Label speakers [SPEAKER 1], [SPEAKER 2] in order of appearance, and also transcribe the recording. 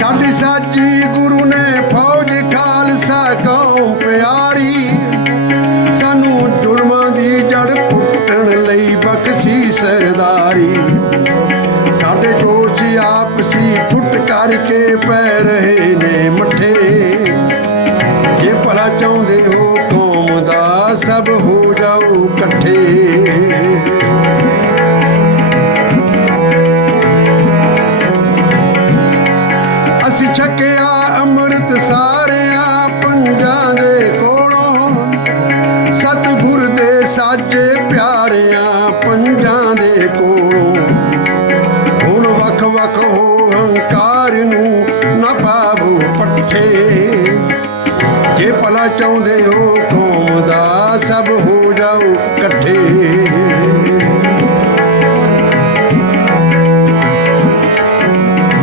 [SPEAKER 1] ਸਾਡੀ ਸਾਚੀ ਗੁਰੂ ਨੇ ਫੌਜ ਖਾਲਸਾ ਕੌਮ ਪਿਆਰੀ। ਸਾਨੂੰ ਜ਼ੁਲਮਾਂ ਦੀ ਜੜ ਪੁੱਟਣ ਲਈ ਬਖਸ਼ੀ ਸਰਦਾਰੀ। ਸਾਡੇ ਜੋਸ਼ ਆਪਸੀ ਫੁੱਟ ਕਰਕੇ ਪੈ ਰਹੇ ਨੇ ਮੱਠੇ। ਜੇ ਭਲਾ ਚਾਹੁੰਦੇ ਹੋ ਕੌਮ ਦਾ ਸਭ ਹੋ ਜਾਓ ਇਕੱਠੇ। ਵੱਖ ਹੰਕਾਰ ਨੂੰ ਨਾ ਪਾਵੋ ਪੱਠੇ। ਜੇ ਭਲਾ ਚਾਹੁੰਦੇ ਹੋ ਕੌਮ ਦਾ ਸਭ ਹੋ ਜਾਓ ਇਕੱਠੇ।